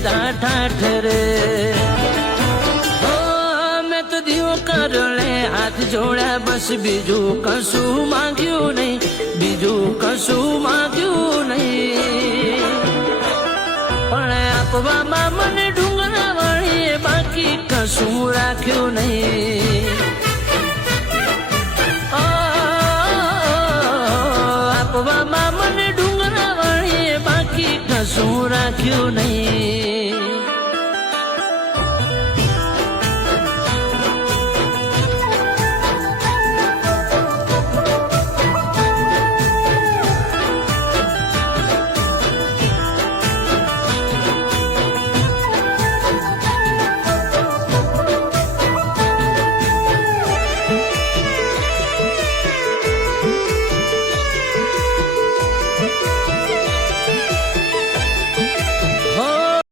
દીધા ઠાઠ રે મેં તો દીવો કરણે હાથ જોડ્યા બસ બીજું કશું માંગ્યું નહીં બીજું કશું માંગ્યું નહીં પણ આપવામાં મને ડુંગરા વાળીએ બાકી કશું રાખ્યું નહીં આપવામાં મને ડુંગરા વાળીએ બાકી કશું રાખ્યું નહીં